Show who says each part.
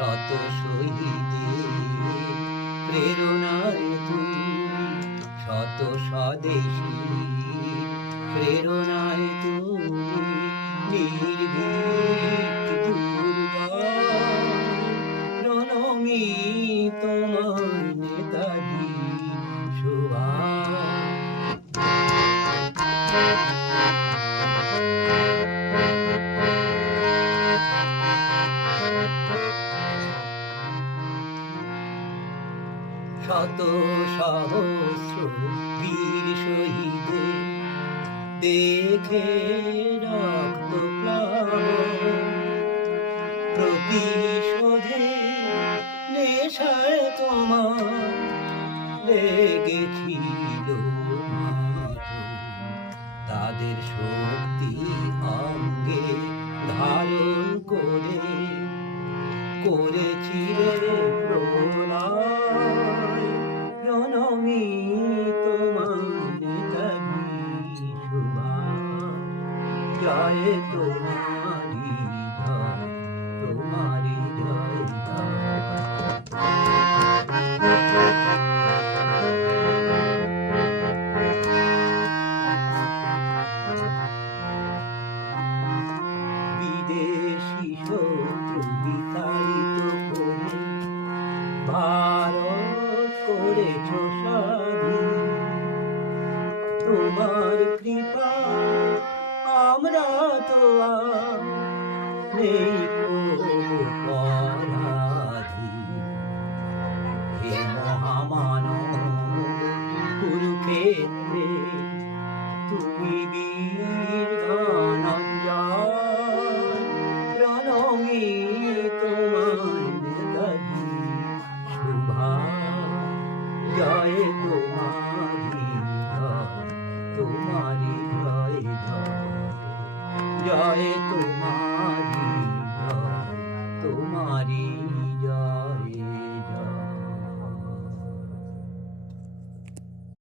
Speaker 1: শত শহীদের প্রেরণায় তুমি শত স্বদেশী প্রেরণায় তুমি নির্ভীক দুর্জয় প্রণমী তোমার নেতাজি সুভাষ শত সহস্র বীর শহীদে দেখে রক্ত প্রতিশোধে নেশায় তোমার লেগেছিল। তাদের শক্তি অঙ্গে ধারণ করে করেছিলে তোমার নেতাজি জয় করেছ স্বাধীন তোমার কৃপা আমরা তো নেই তোমারি তোমার জয় তোমারি।